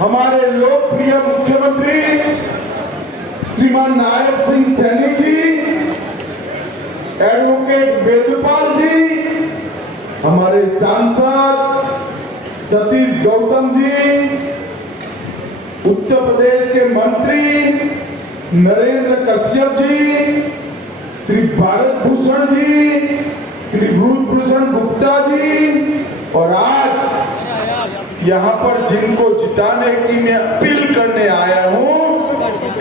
हमारे लोकप्रिय मुख्यमंत्री श्रीमान नायब सिंह सैनी जी, एडवोकेट वेदपाल जी, हमारे सांसद सतीश गौतम जी, उत्तर प्रदेश के मंत्री नरेंद्र कश्यप जी, श्री भारत भूषण जी, श्री भूषण गुप्ता जी, और आज यहाँ पर जिनको जिताने की मैं अपील करने आया हूँ,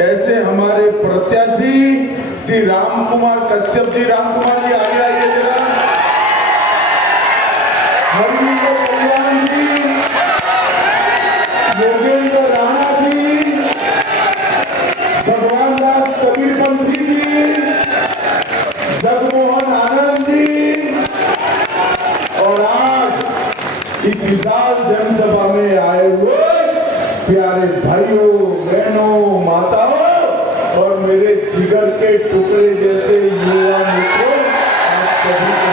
ऐसे हमारे प्रत्याशी श्री राम कुमार कश्यप जी। राम कुमार जी आगे आइए जरा। हरविंदर कल्याण जी, योगेंद्र राणा जी, भगवान दास कबीरपंथी जी, जगमोहन आनंद जी, और आज इस विशाल जनसभा में आए हुए प्यारे भाइयों बहनों माताओं और मेरे जिगर के टुकड़े जैसे युवा मित्रों, आप सभी को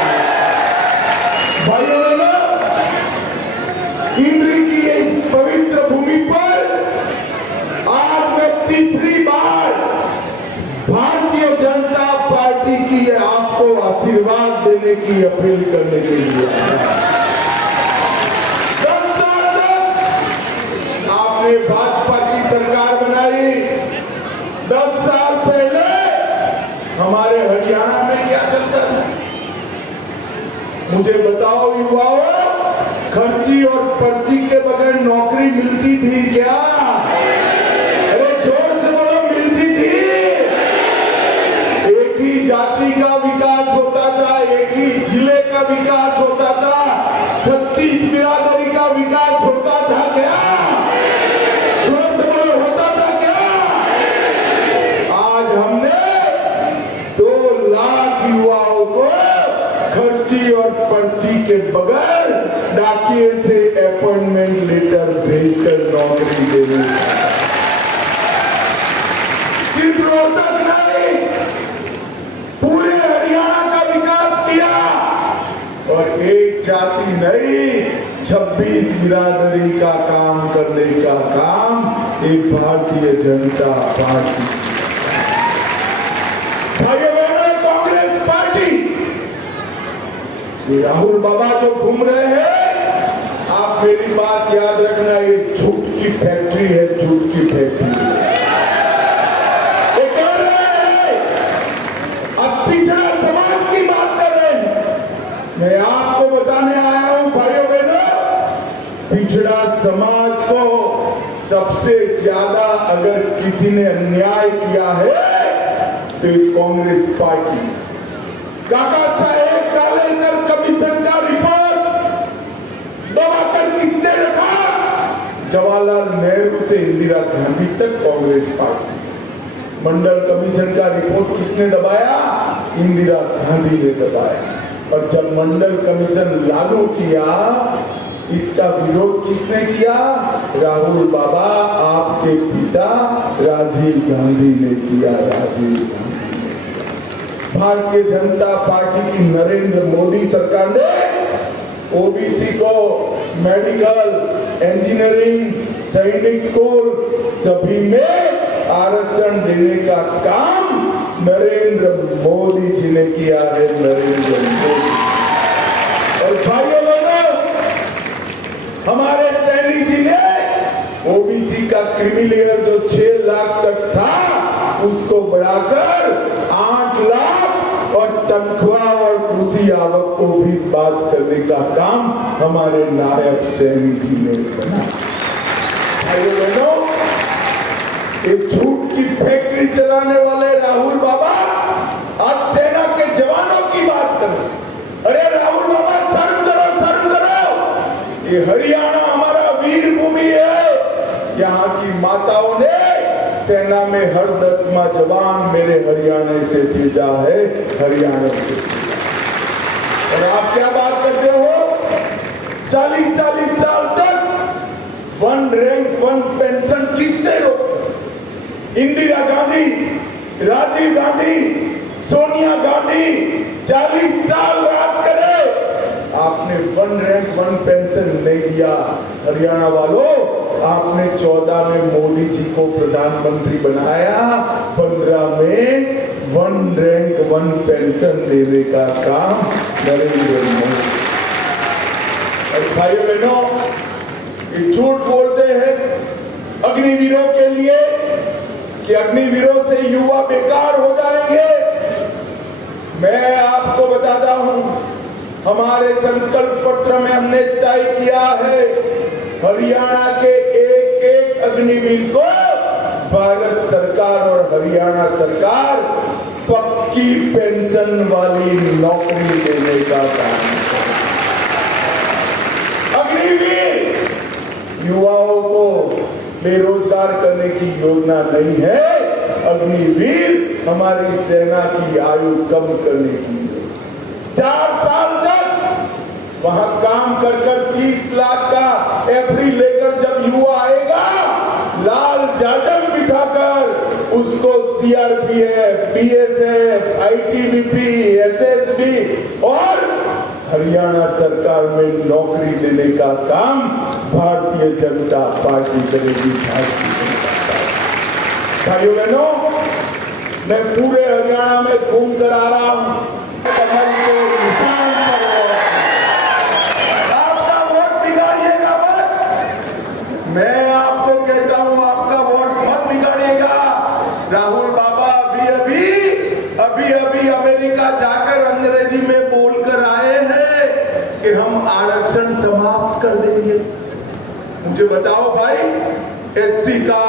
भाइयों बहनों, इंद्र की इस पवित्र भूमि पर आज मैं तीसरी बार भारतीय जनता पार्टी की आपको आशीर्वाद देने की अपील करने के लिए आया। 10 साल तक आपने भाजपा की सरकार बनाई। 10 साल पहले हमारे हरियाणा में क्या चलता था मुझे बताओ युवाओं। खर्ची और पर्ची के बगैर नौकरी मिलती थी क्या? अरे जोर से बोलो, मिलती थी? एक ही जाति का विकास होता था, एक ही जिले का विकास होता था, 36 बिरादरी का विकास होता था क्या? जोर से बोलो, होता था क्या? आज हमने 2 लाख युवाओं को खर्ची और पर्ची के बगैर डाकिए से अपॉइंटमेंट लेटर भेजकर नौकरी देने। सिर्फ रोहतक नहीं, पूरे हरियाणा का विकास किया। और एक जाति नहीं, 26 बिरादरी का काम करने का काम एक भारतीय जनता पार्टी। भाइयों बहनों, कांग्रेस पार्टी, ये राहुल बाबा जो घूम रहे हैं, आप मेरी बात याद रखना, ये झूठ की फैक्ट्री है, झूठ की फैक्ट्री। ये कर रहे हैं, अब पिछड़ा समाज की बात कर रहे हैं। मैं आपको बताने आया हूं भाइयों बहनों, पिछड़ा समाज को सबसे ज्यादा अगर किसी ने अन्याय किया है तो कांग्रेस पार्टी। काका साहेब कालेकर कमीशन का रिपोर्ट दबाकर किसने रखा? जवाहरलाल नेहरू से इंदिरा गांधी तक कांग्रेस पार्टी। मंडल कमीशन का रिपोर्ट किसने दबाया? इंदिरा गांधी ने दबाया। और जब मंडल कमीशन लागू किया, इसका विरोध किसने किया? राहुल बाबा, आपके पिता राजीव गांधी ने किया। राजीव गांधी। भारतीय जनता पार्टी की नरेंद्र मोदी सरकार ने ओबीसी को मेडिकल, इंजीनियरिंग, सैनिक स्कूल सभी में आरक्षण देने का काम नरेंद्र मोदी जी ने किया है। नरेंद्र मोदी। और भाइयों बहनों, हमारे सैनी जी ने ओबीसी का क्रीमीलेयर जो 6 लाख तक था, उसको बढ़ाकर 8 लाख और तनख्वाह और कृषि आवक को भी बात करने का काम हमारे नायब सैनी जी ने बना। भाइयों बहनों, एक झूठ की फैक्ट्री चलाने वाले राहुल बाबा आज सेना के जवानों की बात करें। अरे राहुल बाबा, शर्म करो, शर्म करो। ये हरियाणा हमारा वीर भूमि है। यहाँ की माताओं ने सेना में हर 10वां जवान मेरे हरियाणा से भेजा है, हरियाणा से। और आप क्या बात करते हो? 40-40 साल तक 1 रैंक 1 पेंशन किसने रोकी? इंदिरा गांधी, राजीव गांधी, सोनिया गांधी 40 साल राज करे, आपने 1 रैंक 1 पेंशन नहीं दिया। हरियाणा वालों, आपने 14 में मोदी जी को प्रधानमंत्री बनाया, 15 में 1 रैंक 1 पेंशन देने का काम नरेंद्र मोदी। भाइयों बहनों, ये झूठ बोलते हैं अग्निवीरों के लिए कि अग्निवीरों से युवा बेकार हो जाएंगे। मैं आपको बताता हूं, हमारे संकल्प पत्र में हमने तय किया है हरियाणा के एक एक अग्निवीर को भारत सरकार और हरियाणा सरकार पक्की पेंशन वाली नौकरी देने का काम करें। अग्निवीर युवाओं को बेरोजगार करने की योजना नहीं है, अग्निवीर हमारी सेना की आयु कम करने की है। 4 साल तक वहां काम कर 30 लाख का एफडी लेकर जब युवा आएगा, लाल जाजम बिठाकर उसको सीआरपीएफ, बीएसएफ, आईटीबीपी, एसएसबी और हरियाणा सरकार में नौकरी देने का काम भारतीय जनता पार्टी करेगी। भाइयों बहनों, मैं पूरे हरियाणा में घूम कर आ रहा हूं। आपका वोट बिगाड़िएगा मत। मैं आपको कहता हूं, आपका वोट मत बिगाड़िएगा। राहुल बाबा अभी अमेरिका जाकर अंग्रेजी में बोलकर आए हैं कि हम आरक्षण समाप्त कर देंगे। मुझे बताओ भाई, एससी का,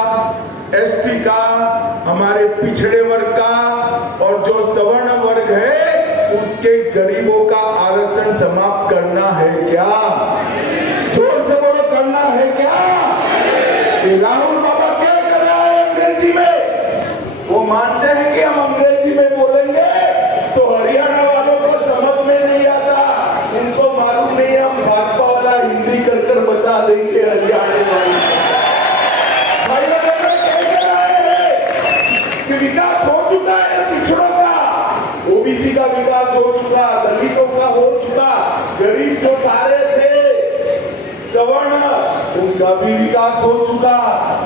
एसटी का, हमारे पिछड़े वर्ग का और जो सवर्ण वर्ग है उसके गरीबों का आरक्षण समाप्त करना है क्या? जोर से बोलो, करना है क्या? ये राहुल बाबा क्या कर रहा है अंग्रेजी में? वो मानते हैं कि हम अंग्रेजी में बोलेंगे तो हरियाणा वालों को समझ में नहीं आता, उनको मालूम नहीं, हम भाजपा वाला हिंदी कर बता देंगे हरियाणा वाले। विकास हो चुका है पिछड़ों का, ओबीसी का विकास हो चुका, दलितों का हो चुका, गरीब जो सारे थे सवर्ण उनका भी विकास हो चुका,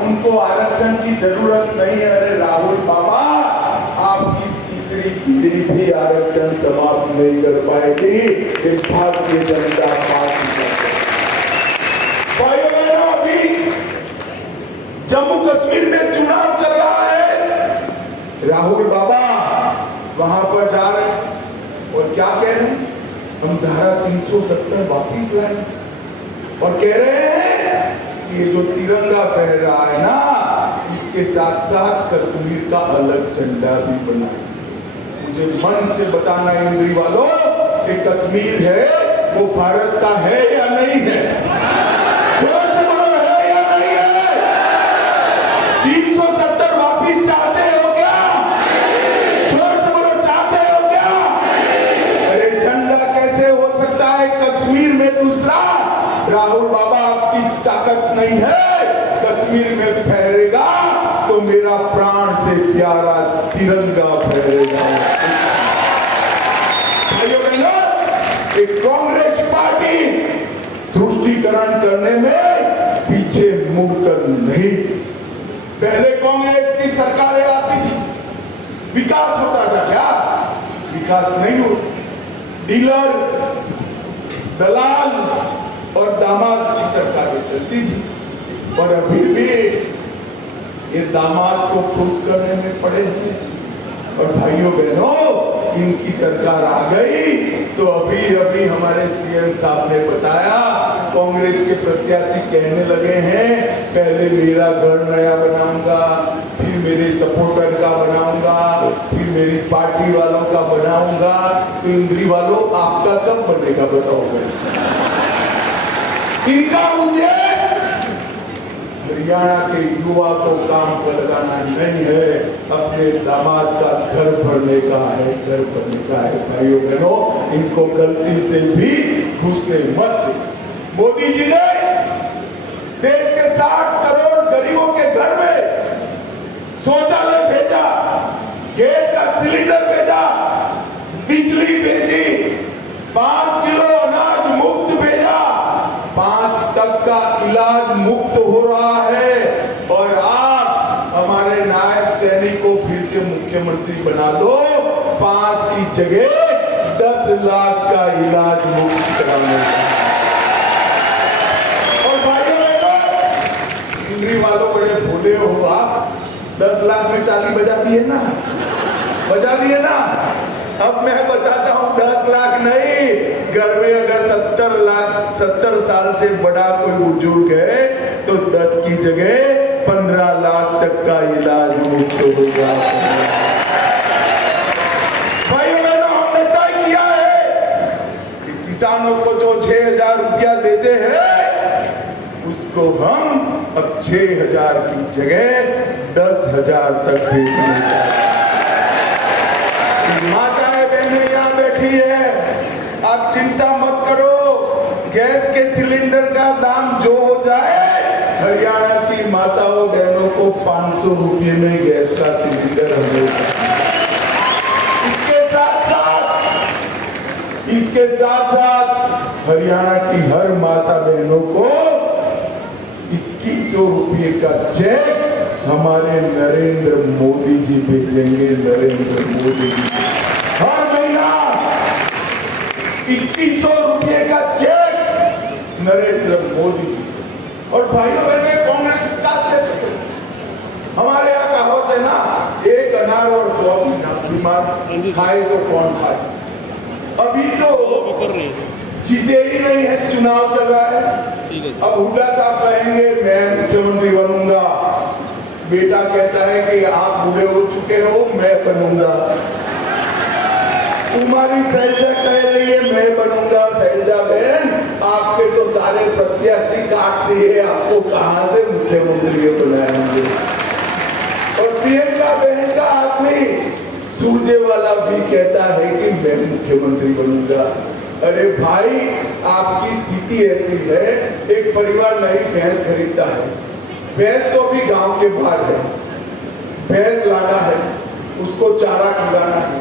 उनको आरक्षण की जरूरत नहीं है। अरे राहुल बाबा, आपकी तीसरी पीढ़ी भी आरक्षण समाप्त नहीं कर पाएगी, ये भारतीय जनता पार्टी का। अभी जम्मू कश्मीर में चुनाव चल रहा है, राहुल बाबा वहां पर जा रहे और क्या कह रहे हैं? हम धारा 370 वापिस लाए और कह रहे हैं कि ये जो तिरंगा फहर रहा है ना, इसके साथ साथ कश्मीर का अलग झंडा भी बनाए। मुझे मन से बताना इंद्री वालों कि कश्मीर है वो भारत का है या नहीं है? जोर से बोलो, है या नहीं है? 370 वापिस चाहते हो क्या? जोर से बोलो, चाहते हो क्या? अरे झंडा कैसे हो सकता है कश्मीर में दूसरा? राहुल बाबा, आपकी ताकत नहीं है, कश्मीर में फहरेगा तो मेरा प्राण से प्यारा तिरंगा फहरेगा। भाइयों बहनों, एक कांग्रेस पार्टी तुष्टीकरण करने में पीछे मुड़कर नहीं। पहले कांग्रेस की सरकारें आती थी, विकास होता था क्या? विकास नहीं होता। डीलर, दलाल और दामाद की सरकारें चलती थी, और अभी भी ये दामाद को खुश करने में पड़े हैं। और भाइयों बहनों, इनकी सरकार आ गई तो अभी हमारे सीएम साहब ने बताया, कांग्रेस के प्रत्याशी कहने लगे हैं पहले मेरा घर नया बनाऊंगा, फिर मेरे सपोर्टर का बनाऊंगा, फिर मेरी पार्टी वालों का बनाऊंगा। तो इंद्री वालों, आपका कब बनेगा बताओगे? इनका उद्देश्य हरियाणा के युवा को काम पर लगाना नहीं है, अपने दामाद का घर भरने का है, घर भरने का है। भाइयों बहनों, इनको गलती से भी घुसने मत। मोदी जी ने देश के 60 करोड़ गरीबों के घर में शौचालय भेजा, गैस का सिलेंडर भेजा, बिजली भेजी, 5 किलो अनाज मुफ्त भेजा, 5 तक का इलाज मुफ्त हो रहा मुख्यमंत्री बना दो, 5 की जगह 10 लाख का इलाज मुफ्त कराने का। और भाइयों बहनों, इंद्री वालों बड़े भोले हो आप, 10 लाख में ताली बजा दिए ना, बजा दिए ना। अब मैं बताता हूं 10 लाख नहीं, घर में अगर 70 साल से बड़ा कोई बुजुर्ग है तो 10 की जगह 15 लाख तक का इलाज मुफ्त होगा। भाइयों बहनों, हमने तय किया है कि किसानों को जो 6,000 रुपया देते हैं उसको हम अब 6,000 की जगह 10,000 तक देंगे। माताएं बहनें यहाँ बैठी है, आप चिंता मत करो, गैस के सिलेंडर का दाम जो हो जाए, हरियाणा की माताओं बहनों को 500 रुपये में गैस का सिलेंडर मिलेगा। इसके साथ साथ हरियाणा की हर माता बहनों को 2100 रुपये का चेक हमारे नरेंद्र मोदी जी भेजेंगे। नरेंद्र मोदी जी हर महीना 2100 रुपये का चेक नरेंद्र मोदी जी। और भाइयों बहनों, कांग्रेस विकास कैसे करे? हमारे यहाँ कहावत है ना, एक अनार और 100 बीमार खाए तो कौन खाए। अभी तो जीते ही नहीं है, चुनाव चल रहा है। अब हुड्डा साहब कहेंगे मैं मुख्यमंत्री बनूंगा, बेटा कहता है कि आप बूढ़े हो चुके हो, मैं बनूंगा। कुमारी शैलजा कह रही है मैं बनूंगा। शैलजा बहन, आपके तो सारे प्रत्याशी काट दिए, आपको कहां से मुख्यमंत्री बनाएंगे। और प्रियंका बहन का आदमी सुरजेवाला भी कहता है कि मैं मुख्यमंत्री बनूंगा। अरे भाई, आपकी स्थिति ऐसी है, एक परिवार नई भैंस खरीदता है, भैंस तो अभी गांव के बाहर है, भैंस लाना है, उसको चारा खिलाना है,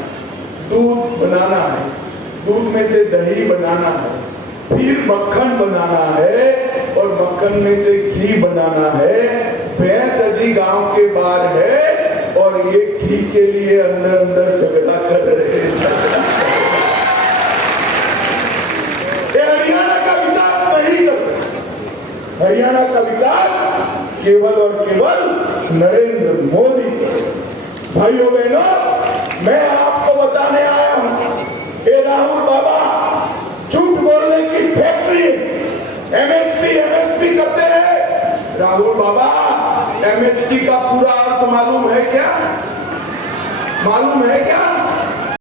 दूध बनाना है, दूध में से दही बनाना है, फिर मक्खन बनाना है और मक्खन में से घी बनाना है। भैंस अजी गांव के बाहर है और ये घी के लिए अंदर अंदर झगड़ा कर रहे हैं। हरियाणा का विकास नहीं कर सकते। हरियाणा का विकास केवल और केवल नरेंद्र मोदी करे। भाइयों बहनों, मैं आपको बताने आया हूं, ये राहुल बाबा झूठ बोलने की फैक्ट्री, एमएसपी करते हैं। राहुल बाबा, एमएसपी का पूरा अर्थ मालूम है क्या? मालूम है क्या?